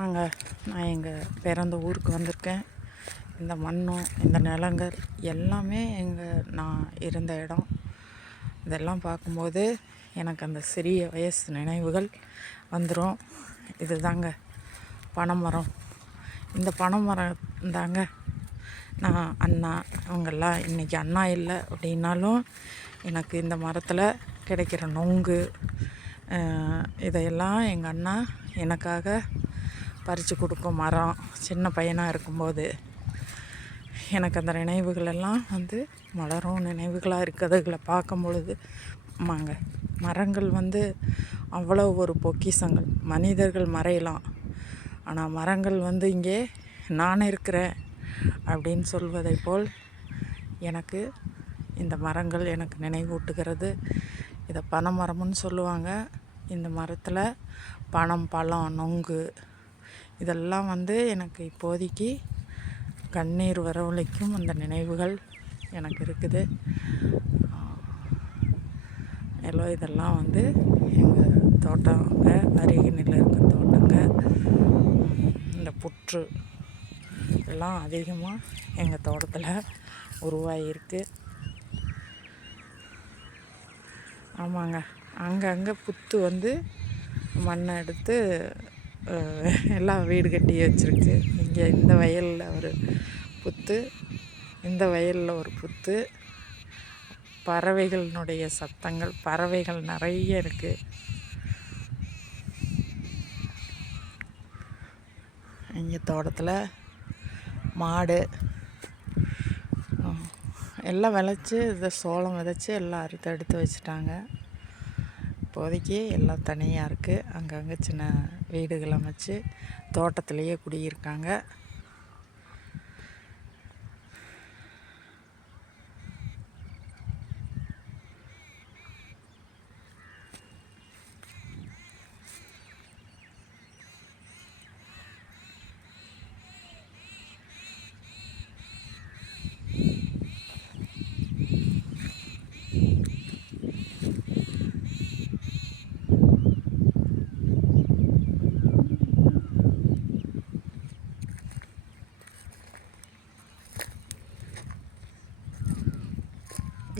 வாங்க, நான் எங்கள் பிறந்த ஊருக்கு வந்திருக்கேன். இந்த மண்ணும் இந்த நிலங்கள் எல்லாமே நான் இருந்த இடம். இதெல்லாம் பார்க்கும்போது எனக்கு அந்த சிறிய வயசு நினைவுகள் வந்துடும். இது தாங்க பனைமரம். இந்த பனைமரம் தாங்க நான் அண்ணா அவங்கெல்லாம் இன்றைக்கி அண்ணா இல்லை அப்படின்னாலும் எனக்கு இந்த மரத்தில் கிடைக்கிற நொங்கு இதையெல்லாம் எங்கள் அண்ணா எனக்காக பறித்து கொடுக்கும் மரம். சின்ன பையனாக இருக்கும்போது எனக்கு அந்த நினைவுகள் எல்லாம் மலரும் நினைவுகளாக இருக்கிறதுகளை பார்க்கும் பொழுது மரங்கள் அவ்வளோ ஒரு பொக்கிஷங்கள். மனிதர்கள் மறையலாம், ஆனால் மரங்கள் இங்கே நான் இருக்கிறேன் அப்படின்னு சொல்வதை போல் எனக்கு இந்த மரங்கள் எனக்கு நினைவூட்டுகிறது. இதை பனை மரம்னு சொல்லுவாங்க. இந்த மரத்தில் பனம், பழம், நொங்கு இதெல்லாம் எனக்கு இப்போதைக்கு கண்ணீர் வரவழைக்கும் அந்த நினைவுகள் எனக்கு இருக்குது. இதெல்லாம் எங்கள் தோட்டங்க, அருகினில் இருக்க தோட்டங்க. இந்த புற்று எல்லாம் அதிகமாக எங்கள் தோட்டத்தில் உருவாகியிருக்கு. ஆமாங்க, அங்கங்கே புற்று மண்ணை எடுத்து எல்லாம் வீடு கட்டி வச்சுருக்கு. இங்கே இந்த வயலில் ஒரு புற்று, இந்த வயலில் ஒரு புற்று. பறவைகளினுடைய சத்தங்கள், பறவைகள் நிறைய இருக்குது. இங்கே தோட்டத்தில் மாடு எல்லாம் விளைச்சி, இதை சோளம் விதைச்சி எல்லாம் அறுத்து எடுத்து வச்சுட்டாங்க. இப்போதைக்கு எல்லாம் தனியாக இருக்குது. அங்கங்கே சின்ன வீடுகள் அமைச்சு தோட்டத்திலேயே குடியிருக்காங்க.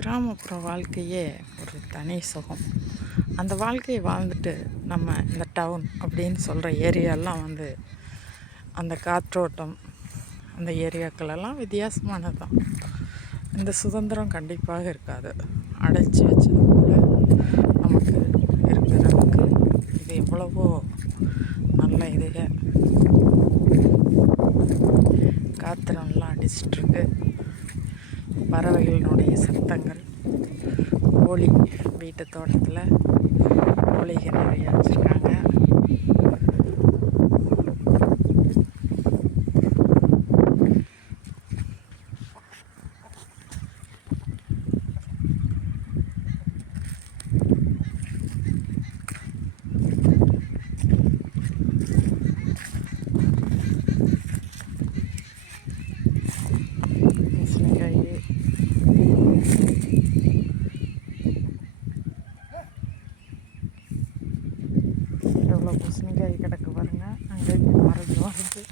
கிராமப்புற வாழ்க்கையே ஒரு தனி சுகம். அந்த வாழ்க்கையை வாழ்ந்துட்டு நம்ம இந்த டவுன் அப்படின்னு சொல்கிற ஏரியாலாம் அந்த காற்றோட்டம், அந்த ஏரியாக்களெல்லாம் வித்தியாசமானது தான். இந்த சுதந்திரம் கண்டிப்பாக இருக்காது. அடைச்சி வச்சது போல் நமக்கு இருக்கிறதுக்கு இது எவ்வளவோ நல்ல இதுக. காற்று நல்லா அடிச்சிட்ருக்கு. பறவைகளினுடைய சத்தங்கள், கோழி, வீட்டு தோட்டத்தில் கோழிகள் நிறைய வச்சுருக்காங்க. எவ்வளோ பூசணிக்காய் கிடக்கு பாருங்க. அங்கே மறைஞ்சு வருது.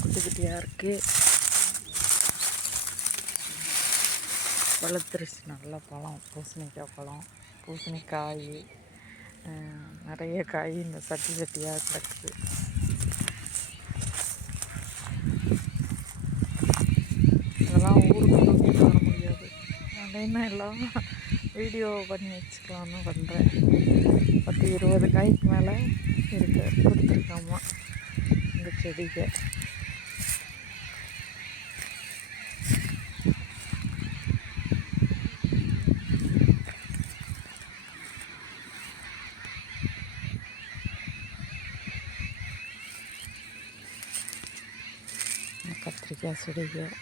குட்டி குட்டியாக இருக்குது. பழுத்துருச்சு, நல்ல பழம், பூசணிக்காய் பழம். பூசணிக்காய் நிறைய காய் இந்த சட்டி சட்டியாக கிடக்குது. இதெல்லாம் ஊருக்கு தூக்கிட்டு வர முடியாது அப்படின்னு எல்லாம் வீடியோ பண்ணி வச்சுக்கலான்னு பண்ணுறேன். 10-20 காய்க்கு மேலே கொடுத்துருக்காமா இந்த செடிக்கு. கத்திரிக்காய் செடிகள்,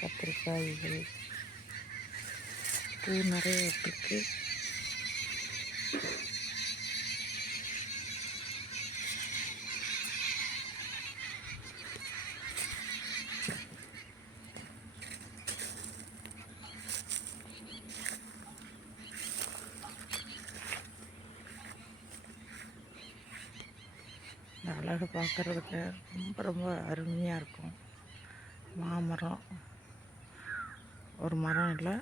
கத்திரிக்காய்கள், பூ நிறைய விட்டுருக்கு. அழகு பார்க்குறதுக்கு ரொம்ப ரொம்ப அருமையாக இருக்கும். மாமரம், ஒரு மரம் இல்லை,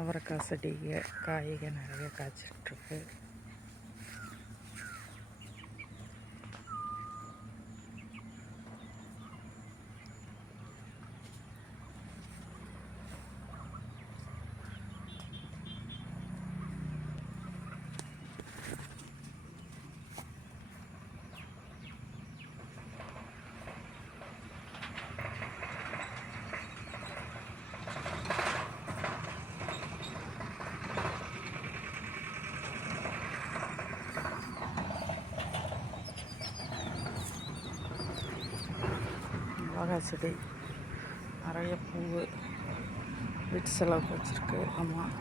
அவரைக்காய் செடிங்க காய்க நிறைய காய்ச்சிட்ருக்கு. மிளகாய் செடி நிறைய பூ வீட்டு செலவுக்கு வச்சுருக்கு. ஆமாம்,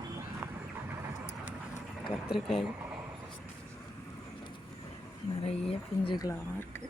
கத்திரிக்காய் நிறைய பிஞ்சுகளாக இருக்குது.